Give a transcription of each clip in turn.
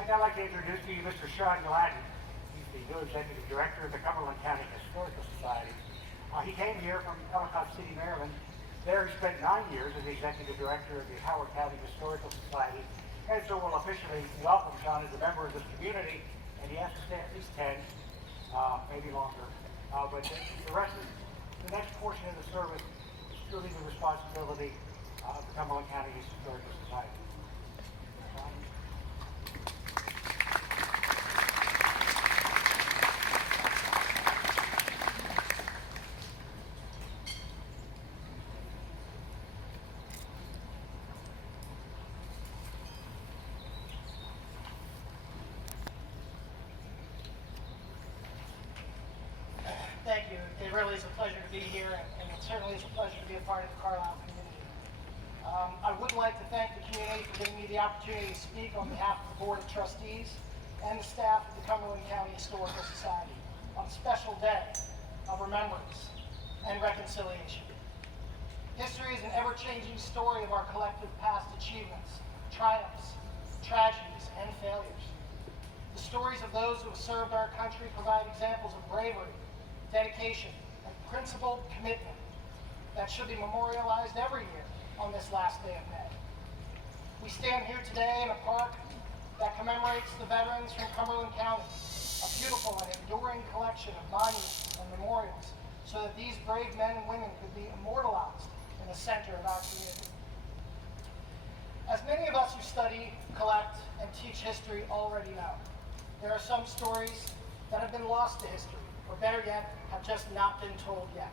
I'd like to introduce to you Mr. Sean Gladden. He's the new Executive Director of the Cumberland County Historical Society. He came here from Ellicott City, Maryland. There he spent 9 years as the Executive Director of the Howard County Historical Society, and so we'll officially welcome Sean as a member of this community, and he has to stay at least 10, maybe longer. But the rest of the next portion of the service is truly the responsibility of the Cumberland County Historical Society. Thank you. It really is a pleasure to be here, and it certainly is a pleasure to be a part of the Carlisle community. I would like to thank the community for giving me the opportunity to speak on behalf of the Board of Trustees and the staff of the Cumberland County Historical Society on a special day of remembrance and reconciliation. History is an ever-changing story of our collective past achievements, triumphs, tragedies, and failures. The stories of those who have served our country provide examples of bravery, dedication, and principled commitment that should be memorialized every year on this last day of May. We stand here today in a park that commemorates the veterans from Cumberland County, a beautiful and enduring collection of monuments and memorials so that these brave men and women could be immortalized in the center of our community. As many of us who study, collect, and teach history already know, there are some stories that have been lost to history, or better yet, have just not been told yet.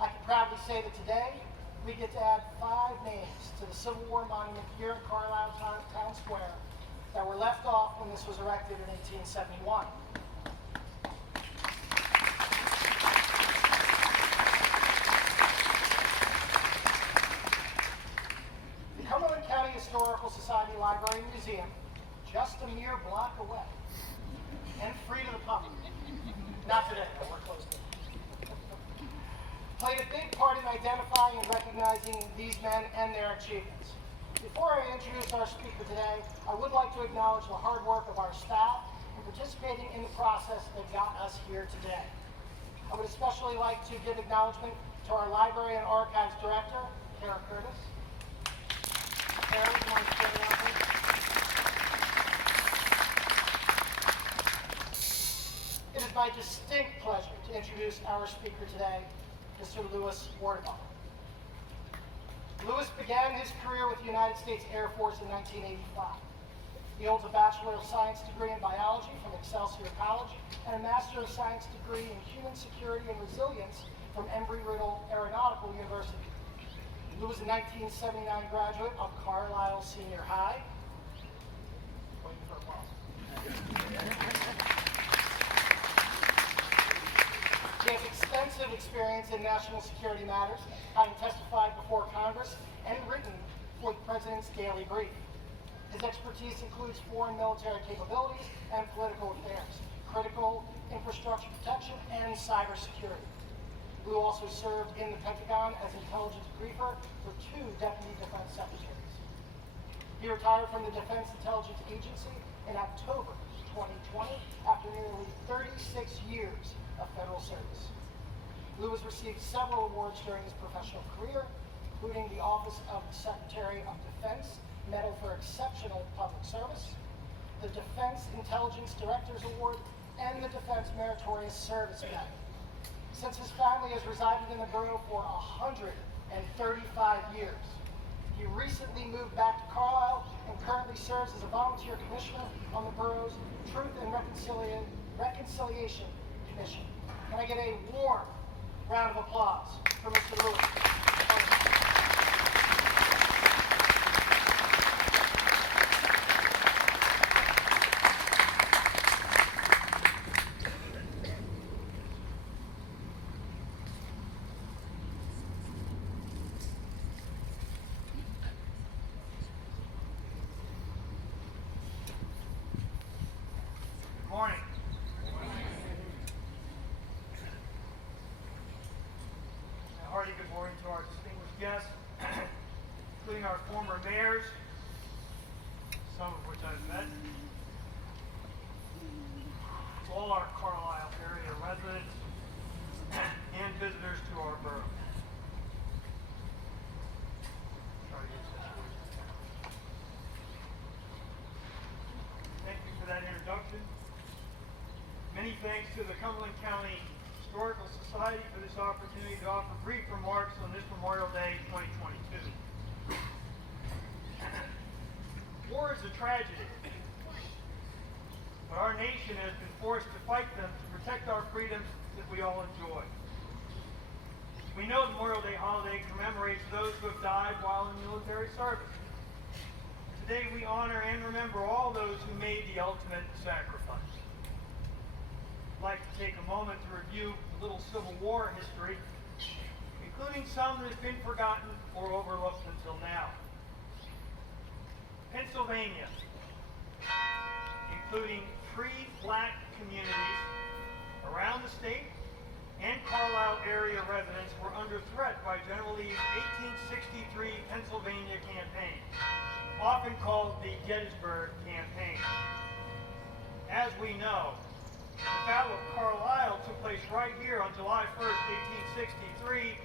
I can proudly say that today, we get to add 5 names to the Civil War monument here in Carlisle Town Square that were left off when this was erected in 1871. The Cumberland County Historical Society Library and Museum, just a mere block away, and free to the public. Not today, but we're close to it. Played a big part in identifying and recognizing these men and their achievements. Before I introduce our speaker today, I would like to acknowledge the hard work of our staff in participating in the process that got us here today. I would especially like to give acknowledgement to our Library and Archives Director, Kara Curtis. Kara, you want to stand up, please? It is my distinct pleasure to introduce our speaker today, Mr. Lewis Wardenbach. Lewis began his career with the United States Air Force in 1985. He holds a Bachelor of Science degree in Biology from Excelsior College and a Master of Science degree in Human Security and Resilience from Embry-Riddle Aeronautical University. Lewis is a 1979 graduate of Carlisle Senior High. Waiting for applause. He has extensive experience in national security matters, having testified before Congress and written for the President's Daily Brief. His expertise includes foreign military capabilities and political affairs, critical infrastructure protection, and cybersecurity. Lou also served in the Pentagon as intelligence briefer for 2 Deputy Defense Secretaries. He retired from the Defense Intelligence Agency in October 2020 after nearly 36 years of federal service. Lou has received several awards during his professional career, including the Office of the Secretary of Defense Medal for Exceptional Public Service, the Defense Intelligence Director's Award, and the Defense Meritorious Service Medal. Since his family has resided in the borough for 135 years, he recently moved back to Carlisle and currently serves as a volunteer commissioner on the borough's Truth and Reconciliation Commission. Can I get a warm round of applause for Mr. Lewis? Good morning. Hearty good morning to our distinguished guests, including our former mayors, some some of which I've met, to all our Carlisle area residents and visitors to our borough. Try to get situated. Thank you for that introduction. Many thanks to the Cumberland County Historical Society for this opportunity to offer brief remarks on this Memorial Day 2022. War is a tragedy, but our nation has been forced to fight them to protect our freedoms that we all enjoy. We know the Memorial Day holiday commemorates those who have died while in military service. Today we honor and remember all those who made the ultimate sacrifice. I'd like to take a moment to review a little Civil War history, including some that has been forgotten or overlooked until now. Pennsylvania, including free black communities around the state and Carlisle area residents, were under threat by General Lee's 1863 Pennsylvania campaign, often called the Gettysburg Campaign. As we know, the Battle of Carlisle took place right here on July 1st, 1863,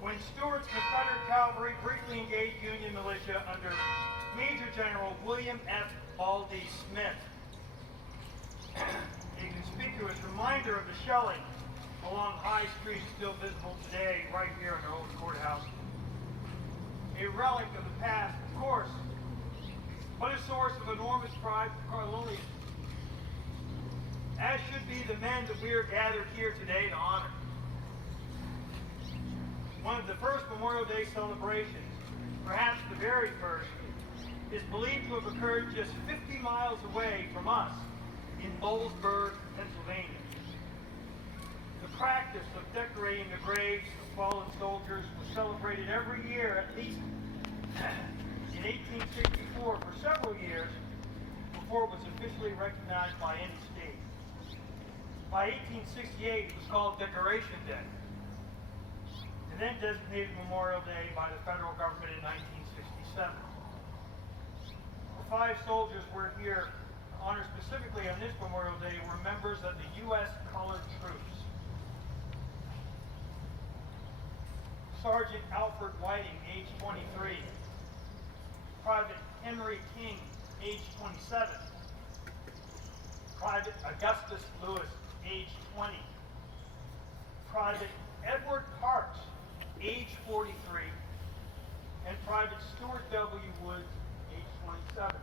when Stuart's Confederate cavalry briefly engaged Union militia under Major General William F. Baldy Smith. A conspicuous reminder of the shelling along High Street is still visible today, right here in our old courthouse. A relic of the past, of course, but a source of enormous pride for Carlilians, as should be the men that we are gathered here today to honor. One of the first Memorial Day celebrations, perhaps the very first, is believed to have occurred just 50 miles away from us in Bowlesburg, Pennsylvania. The practice of decorating the graves of fallen soldiers was celebrated every year, at least in 1864, for several years before it was officially recognized by any state. By 1868, it was called Decoration Day, and then designated Memorial Day by the federal government in 1967. The 5 soldiers we're here to honor specifically on this Memorial Day were members of the U.S. Colored Troops. Sergeant Alfred Whiting, age 23. Private Henry King, age 27. Private Augustus Lewis, age 20. Private Edward Parks, age 43. And Private Stuart W. Woods, age 27.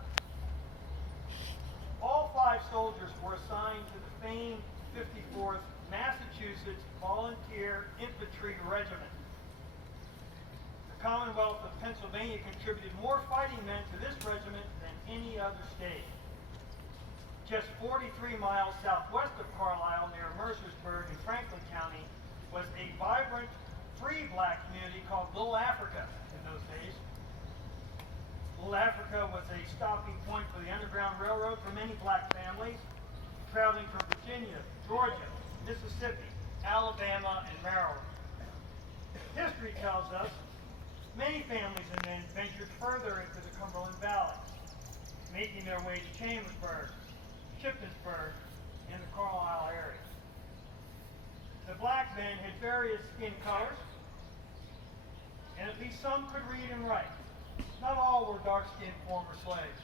All 5 soldiers were assigned to the famed 54th Massachusetts Volunteer Infantry Regiment. The Commonwealth of Pennsylvania contributed more fighting men to this regiment than any other state. Just 43 miles southwest of Carlisle, near Mercersburg in Franklin County, was a vibrant, free black community called Little Africa in those days. Little Africa was a stopping point for the Underground Railroad for many black families traveling from Virginia, Georgia, Mississippi, Alabama, and Maryland. History tells us many families and men ventured further into the Cumberland Valley, making their way to Chambersburg, Shippensburg, and the Carlisle area. The black men had various skin colors, and at least some could read and write. Not all were dark-skinned former slaves.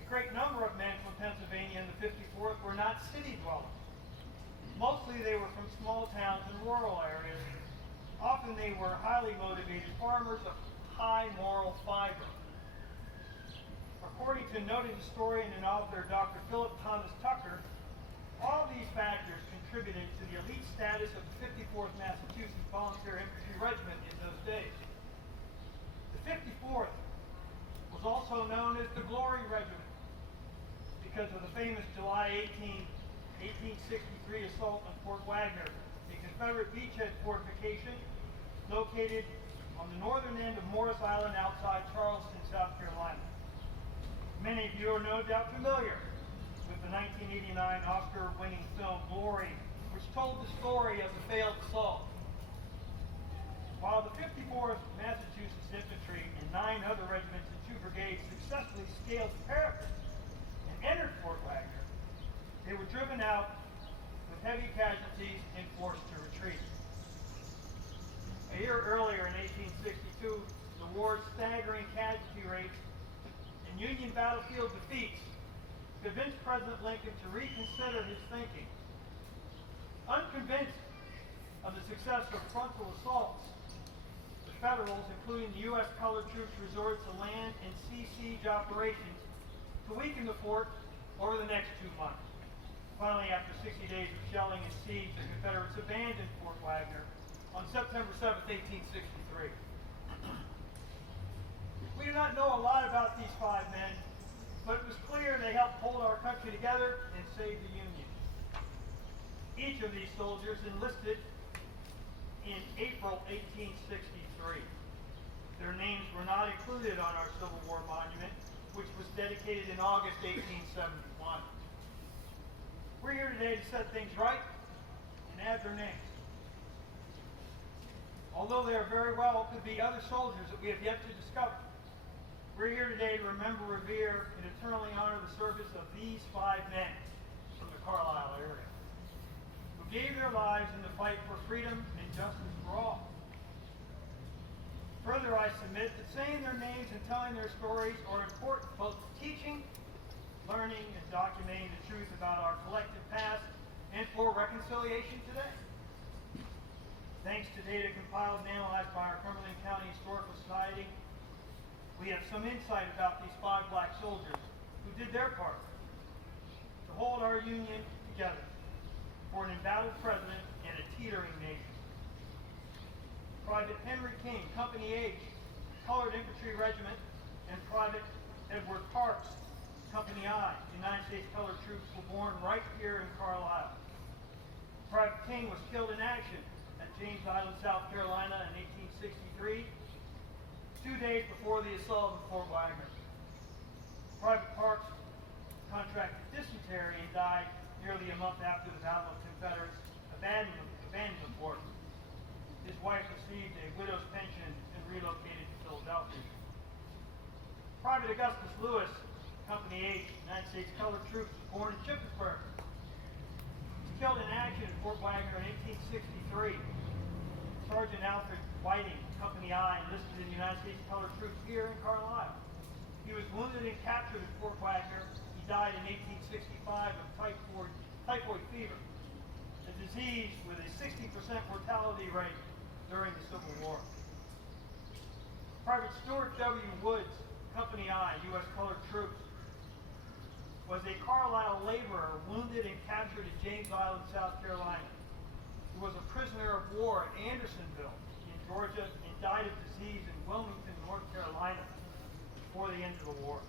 A great number of men from Pennsylvania in the 54th were not city dwellers. Mostly they were from small towns and rural areas. Often they were highly motivated farmers of high moral fiber. According to noted historian and author Dr. Philip Thomas Tucker, all these factors contributed to the elite status of the 54th Massachusetts Volunteer Infantry Regiment in those days. The 54th was also known as the Glory Regiment because of the famous July 1863 assault on Fort Wagner, a Confederate beachhead fortification located on the northern end of Morris Island outside Charleston, South Carolina. Many of you are no doubt familiar with the 1989 Oscar-winning film Glory, which told the story of the failed assault. While the 54th Massachusetts Infantry and 9 other regiments and 2 brigades successfully scaled the parapet and entered Fort Wagner, they were driven out with heavy casualties and forced to retreat. A year earlier, in 1862, the war's staggering casualty rates and Union battlefield defeats convinced President Lincoln to reconsider his thinking. Unconvinced of the success of frontal assaults, the Federals, including the U.S. colored troops, resorted to land and sea siege operations to weaken the fort over the next 2 months. Finally, after 60 days of shelling and siege, the Confederates abandoned Fort Wagner on September 7, 1863. We do not know a lot about these 5 men, but it was clear they helped hold our country together and save the Union. Each of these soldiers enlisted in April 1863. Their names were not included on our Civil War monument, which was dedicated in August 1871. We're here today to set things right and add their names. Although there very well could be other soldiers that we have yet to discover, we're here today to remember, revere, and eternally honor the service of these 5 men from the Carlisle area, who gave their lives in the fight for freedom and justice for all. Further, I submit that saying their names and telling their stories are important both to teaching, learning, and documenting the truth about our collective past and for reconciliation today. Thanks to data compiled and analyzed by our Cumberland County Historical Society, we have some insight about these 5 black soldiers who did their part to hold our Union together for an embattled president and a teetering nation. Private Henry King, Company H, Colored Infantry Regiment, and Private Edward Parks, Company I, United States Colored Troops, were born right here in Carlisle. Private King was killed in action at James Island, South Carolina in 1863, 2 days before the assault of Fort Wagner. Private Parks contracted dysentery and died nearly a month after the Battle of Confederates abandoned the fort. His wife received a widow's pension and relocated to Philadelphia. Private Augustus Lewis, Company H, United States Colored Troops, was born in Shippensburg. He was killed in action at Fort Wagner in 1863. Sergeant Alfred Whiting, Company I, enlisted in the United States Colored Troops here in Carlisle. He was wounded and captured at Fort Wagner. He died in 1865 of typhoid fever, a disease with a 60% mortality rate during the Civil War. Private Stuart W. Woods, Company I, U.S. Colored Troops, was a Carlisle laborer wounded and captured at James Island, South Carolina. He was a prisoner of war at Andersonville in Georgia and died of disease in Wilmington, North Carolina before the end of the war.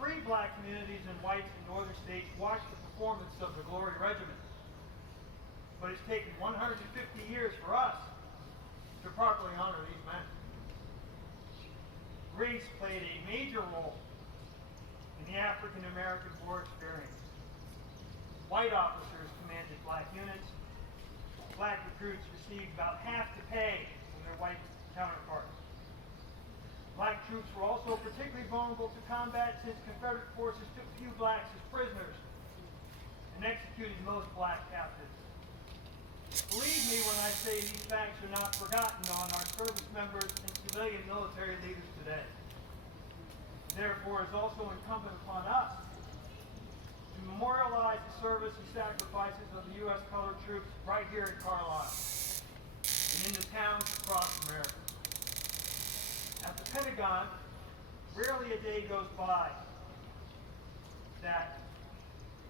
3 black communities and whites in northern states watched the performance of the Glory Regiment. But it's taken 150 years for us to properly honor these men. Race played a major role in the African American War experience. White officers commanded black units. Black recruits received about half the pay from their white counterparts. Black troops were also particularly vulnerable to combat since Confederate forces took few blacks as prisoners and executed most black captives. Believe me when I say these facts are not forgotten on our service members and civilian military leaders today. Therefore, it's also incumbent upon us to memorialize the service and sacrifices of the U.S. Colored Troops right here at Carlisle and in the towns across America. At the Pentagon, rarely a day goes by that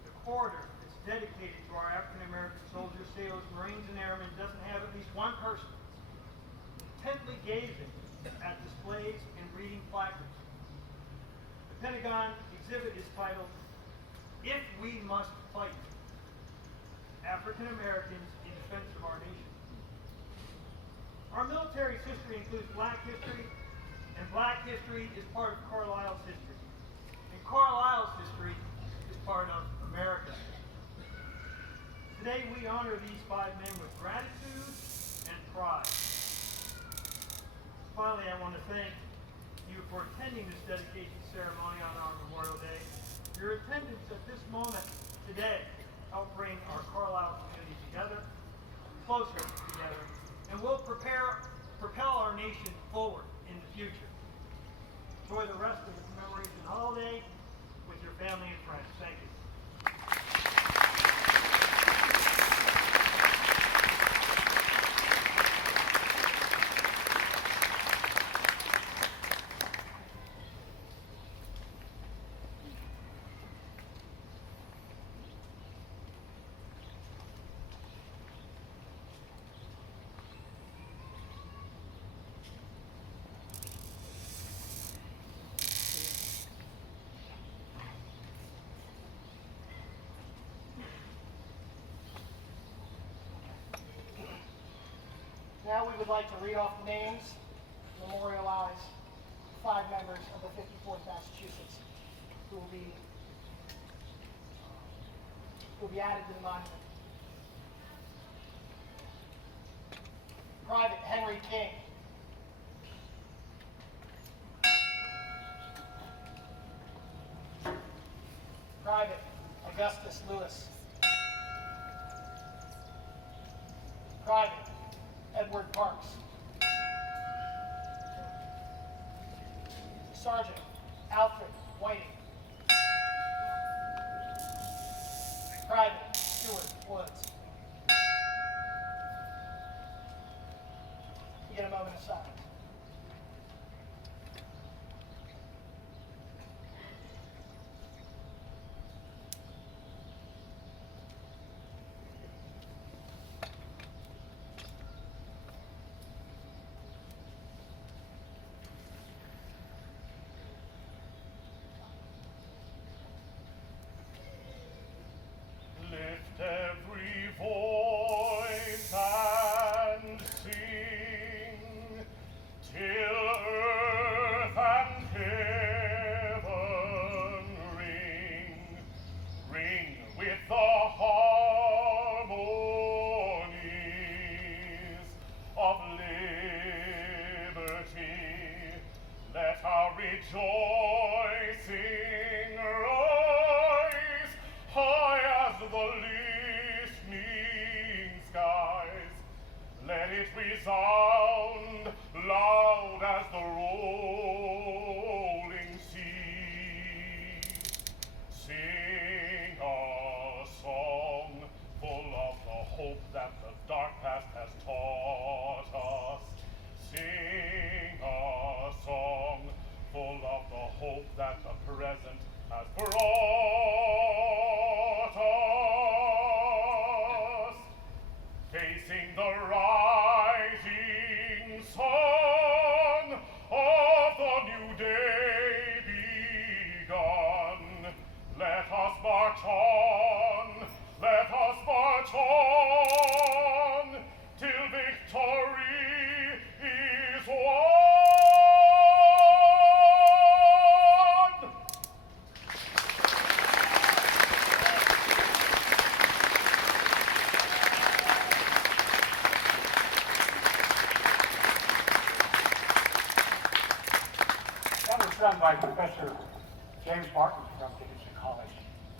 the corridor that's dedicated to our African American soldiers, sailors, Marines, and airmen doesn't have at least one person intently gazing at displays and reading placards. The Pentagon exhibit is titled, "If We Must Fight, African Americans in Defense of Our Nation." Our military's history includes black history, and black history is part of Carlisle's history. And Carlisle's history is part of America's history. Today we honor these 5 men with gratitude pride. Finally, I want to thank you for attending this dedication ceremony on our Memorial Day. Your attendance at this moment today helped bring our Carlisle community together, closer together, and will propel our nation forward in the future. Enjoy the rest of the commemoration holiday with your family and friends. Thank you. Now we would like to read off the names, memorialize 5 members of the 54th Massachusetts who will be added to the monument. Private Henry King. Private Augustus Lewis. Private Edward Parks. Sergeant Alfred Whiting. Private Stuart Woods. You get a moment of silence. Lift every voice and sing till earth and heaven ring with the harmonies of liberty. Let our rejoicing rise high as the listening skies. Let it resound loud as the rolling sea. Sing a song full of the hope that the dark past has taught us. Sing a song full of the hope that the present has brought us. Facing the rising sun of the new day begun, let us march on, let us march on, till victory is won. That was done by Professor James Martin from Dickinson College.